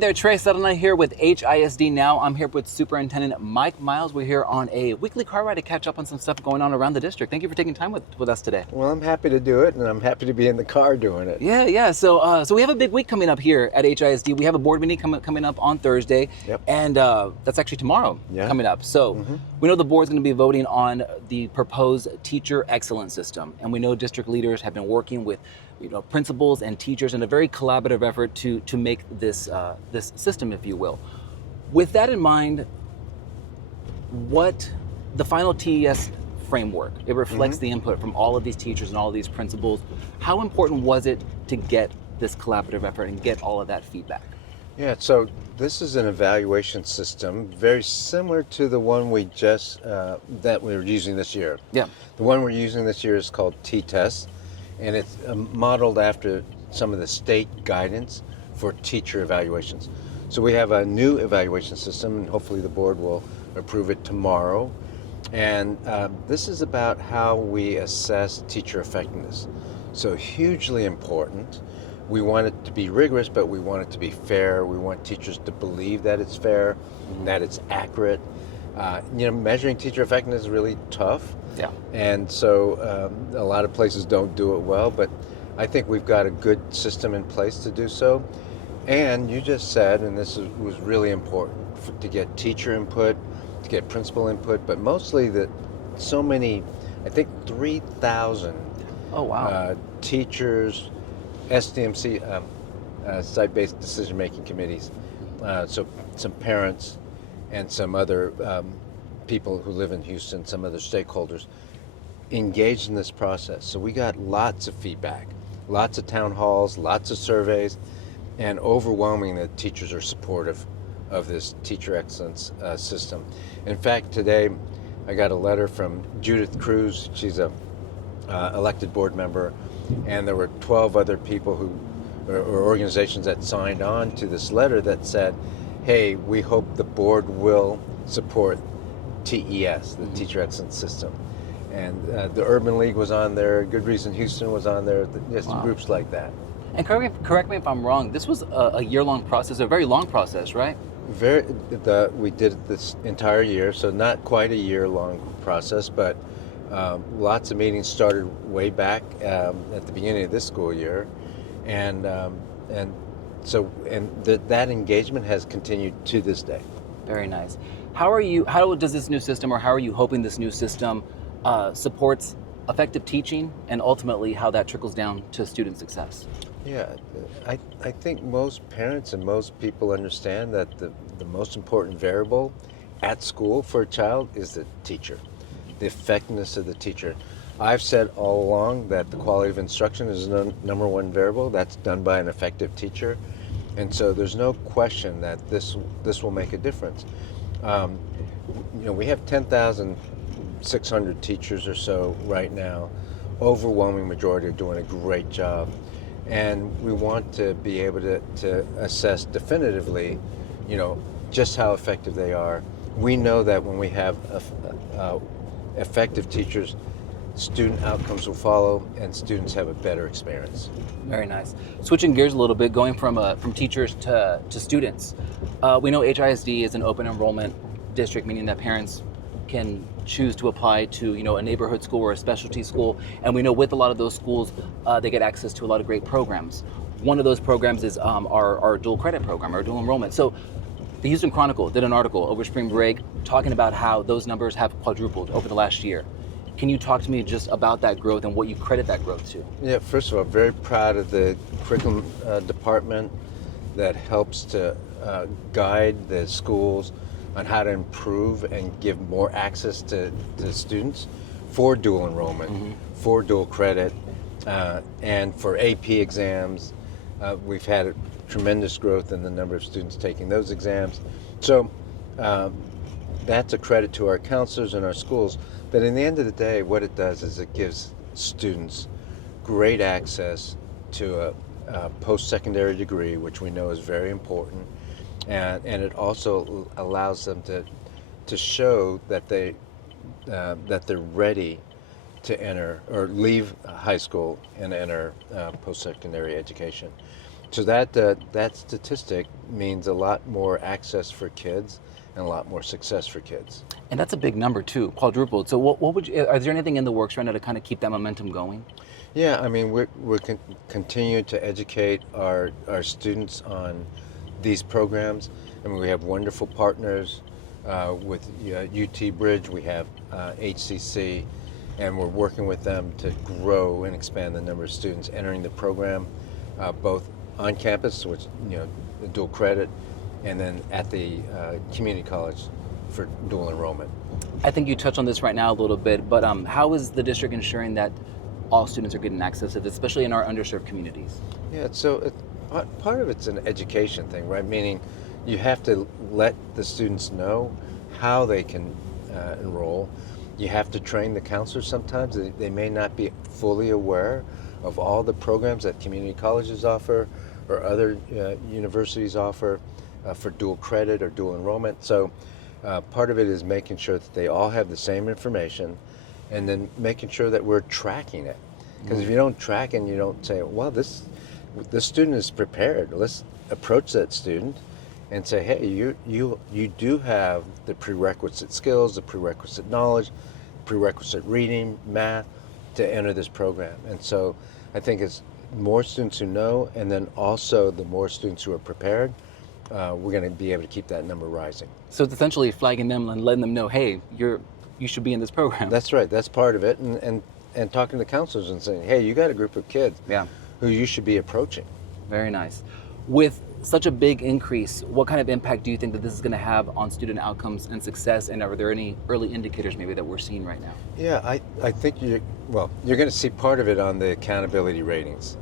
there, Trey Serna here with HISD Now. I'm here with Superintendent Mike Miles. We're here on a weekly car ride to catch up on some stuff going on around the district. Thank you for taking time with us today. Well, I'm happy to do it, and I'm happy to be in the car doing it. Yeah. So we have a big week coming up here at HISD. We have a board meeting coming up on Thursday, and that's actually tomorrow coming up. So we know the board's going to be voting on the proposed teacher excellence system, and we know district leaders have been working with principals and teachers in a very collaborative effort to make this this system, if you will. With that in mind, what the final TES framework, it reflects the input from all of these teachers and all of these principals. How important was it to get this collaborative effort and get all of that feedback? Yeah, so this is an evaluation system very similar to the one we just, that we're using this year. Yeah. The one we're using this year is called TES, and it's modeled after some of the state guidance for teacher evaluations. So we have a new evaluation system, and hopefully the board will approve it tomorrow. And this is about how we assess teacher effectiveness. So hugely important. We want it to be rigorous, but we want it to be fair. We want teachers to believe that it's fair, and that it's accurate. Measuring teacher effectiveness is really tough. Yeah. And so a lot of places don't do it well, but I think we've got a good system in place to do so. And you just said, and this was really important, to get teacher input, to get principal input, but mostly that so many, I think 3,000 teachers, SDMC, site-based decision-making committees, so some parents and some other people who live in Houston, some other stakeholders, engaged in this process. So we got lots of feedback, lots of town halls, lots of surveys, and overwhelming that teachers are supportive of this teacher excellence system. In fact, today I got a letter from Judith Cruz. She's a elected board member, and there were 12 other people or organizations that signed on to this letter that said, hey, we hope the board will support TES, the Teacher Excellence System. And the Urban League was on there, Good Reason Houston was on there, just groups like that. And correct me if I'm wrong, this was a year-long process, a very long process, right? We did it this entire year, so not quite a year-long process, but lots of meetings started way back at the beginning of this school year, and that engagement has continued to this day. Very nice. How does this new system, or how are you hoping this new system supports effective teaching, and ultimately how that trickles down to student success? Yeah, I think most parents and most people understand that the most important variable at school for a child is the teacher, the effectiveness of the teacher. I've said all along that the quality of instruction is the number one variable. That's done by an effective teacher. And so there's no question that this will make a difference. We have 10,600 teachers or so right now. Overwhelming majority are doing a great job. And we want to be able to assess definitively, just how effective they are. We know that when we have effective teachers, student outcomes will follow, and students have a better experience. Very nice. Switching gears a little bit, going from teachers to students. We know HISD is an open enrollment district, meaning that parents can choose to apply to a neighborhood school or a specialty school, and we know with a lot of those schools they get access to a lot of great programs. One of those programs is our dual credit program, our dual enrollment. So the Houston Chronicle did an article over spring break talking about how those numbers have quadrupled over the last year. Can you talk to me just about that growth and what you credit that growth to? Yeah, first of all, very proud of the curriculum department that helps to guide the schools on how to improve and give more access to students for dual enrollment, for dual credit, and for AP exams. We've had a tremendous growth in the number of students taking those exams. So that's a credit to our counselors and our schools. But in the end of the day, what it does is it gives students great access to a post-secondary degree, which we know is very important. And it also allows them to show that they're ready to enter or leave high school and enter post-secondary education. So that statistic means a lot more access for kids and a lot more success for kids. And that's a big number too, quadrupled. So what would you, are there anything in the works right now to kind of keep that momentum going? Yeah, I mean, we're continuing to educate our students on these programs. I mean, we have wonderful partners with UT Bridge, we have HCC, and we're working with them to grow and expand the number of students entering the program, both on campus, which, the dual credit, and then at the community college for dual enrollment. I think you touched on this right now a little bit, but how is the district ensuring that all students are getting access to this, especially in our underserved communities? Yeah, so part of it's an education thing, right? Meaning you have to let the students know how they can enroll. You have to train the counselors sometimes. They may not be fully aware of all the programs that community colleges offer or other universities offer for dual credit or dual enrollment. So part of it is making sure that they all have the same information, and then making sure that we're tracking it. Because if you don't track and you don't say, well, this student is prepared, let's approach that student and say, hey, you do have the prerequisite skills, the prerequisite knowledge, prerequisite reading, math to enter this program. And so I think it's more students who know, and then also the more students who are prepared, we're going to be able to keep that number rising. So it's essentially flagging them and letting them know, hey, you should be in this program. That's right. That's part of it. And talking to counselors and saying, hey, you got a group of kids who you should be approaching. Very nice. With such a big increase, what kind of impact do you think that this is going to have on student outcomes and success? And are there any early indicators maybe that we're seeing right now? Yeah, I think you're going to see part of it on the accountability ratings,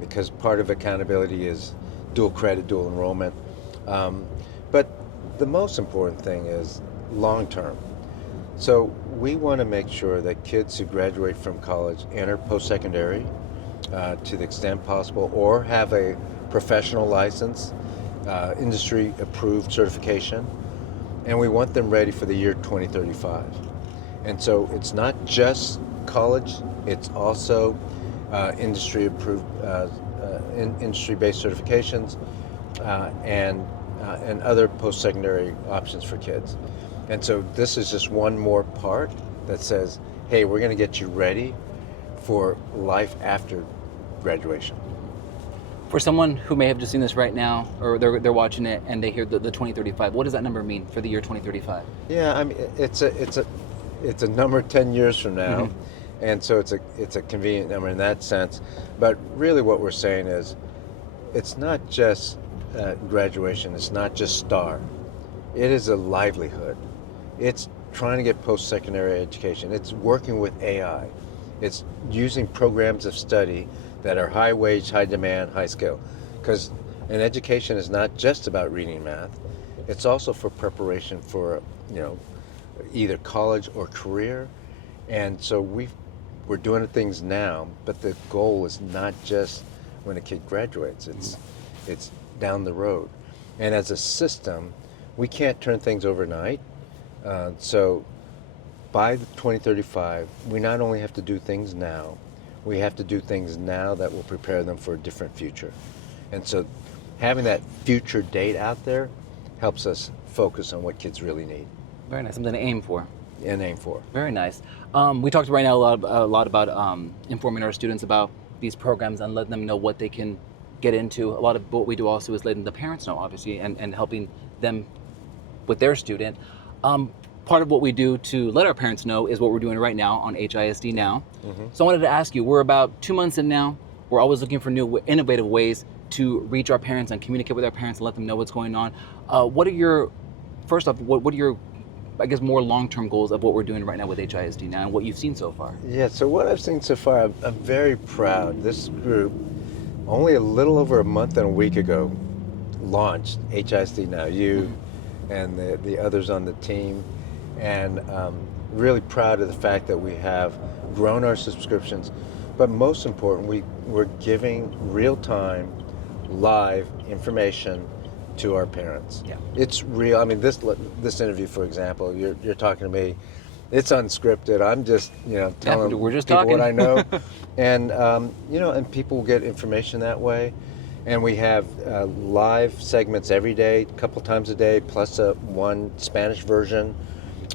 because part of accountability is dual credit, dual enrollment. But the most important thing is long term. So we want to make sure that kids who graduate from college enter post-secondary to the extent possible, or have a professional license, industry approved certification, and we want them ready for the year 2035. And so it's not just college, it's also industry approved, industry-based certifications, and other post-secondary options for kids. And so this is just one more part that says, hey, we're going to get you ready for life after graduation. For someone who may have just seen this right now, or they're watching it and they hear the 2035, what does that number mean for the year 2035? Yeah, I mean, it's a number 10 years from now, and so it's a convenient number in that sense. But really, what we're saying is, it's not just graduation. It's not just STAR. It is a livelihood. It's trying to get post-secondary education. It's working with AI. It's using programs of study that are high wage, high demand, high skill. Because an education is not just about reading and math. It's also for preparation for, either college or career. And so we're doing things now, but the goal is not just when a kid graduates. It's down the road. And as a system, we can't turn things overnight. So by 2035, we not only have to do things now, we have to do things now that will prepare them for a different future. And so having that future date out there helps us focus on what kids really need. Very nice, something to aim for. And aim for. Very nice. We talked right now a lot about informing our students about these programs and letting them know what they can get into. A lot of what we do also is letting the parents know, obviously, and helping them with their student. Part of what we do to let our parents know is what we're doing right now on HISD Now. So I wanted to ask you, we're about 2 months in now. We're always looking for new innovative ways to reach our parents and communicate with our parents and let them know what's going on. What are your I guess, more long-term goals of what we're doing right now with HISD Now and what you've seen so far? Yeah, so what I've seen so far, I'm very proud. This group, only a little over a month and a week ago, launched HISD Now. You and the others on the team, and really proud of the fact that we have grown our subscriptions, but most important, we're giving real-time, live information to our parents. Yeah. It's real. I mean, this interview, for example, you're talking to me, it's unscripted. I'm just, telling we're just people talking. what I know, and and people get information that way, And we have live segments every day, a couple times a day, plus one Spanish version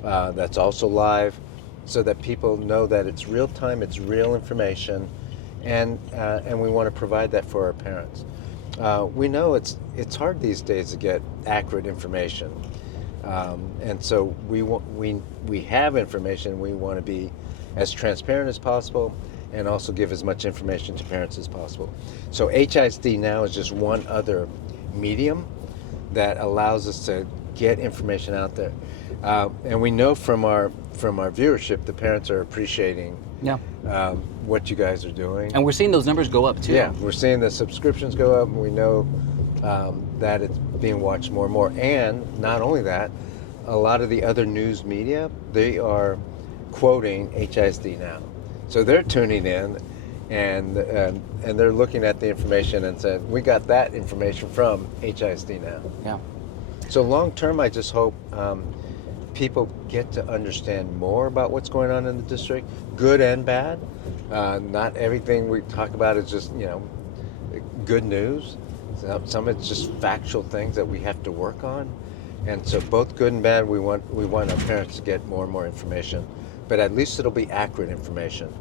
that's also live, so that people know that it's real time, it's real information, and we want to provide that for our parents. We know it's hard these days to get accurate information, and so we have information. We want to be as transparent as possible, and also give as much information to parents as possible. So HISD now is just one other medium that allows us to get information out there, and we know from our viewership, the parents are appreciating what you guys are doing. And we're seeing those numbers go up too. Yeah, we're seeing the subscriptions go up, and we know that it's being watched more and more. And not only that, a lot of the other news media, they are quoting HISD now. So they're tuning in, and they're looking at the information and saying, we got that information from HISD now. Yeah. So long term, I just hope people get to understand more about what's going on in the district, good and bad. Not everything we talk about is just, good news. Some of it's just factual things that we have to work on. And so both good and bad, we want our parents to get more and more information. But at least it'll be accurate information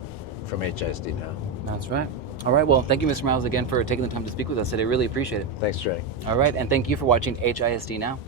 from HISD now. That's right. All right, well, thank you, Mr. Miles, again for taking the time to speak with us today. I really appreciate it. Thanks, Trey. All right, and thank you for watching HISD Now.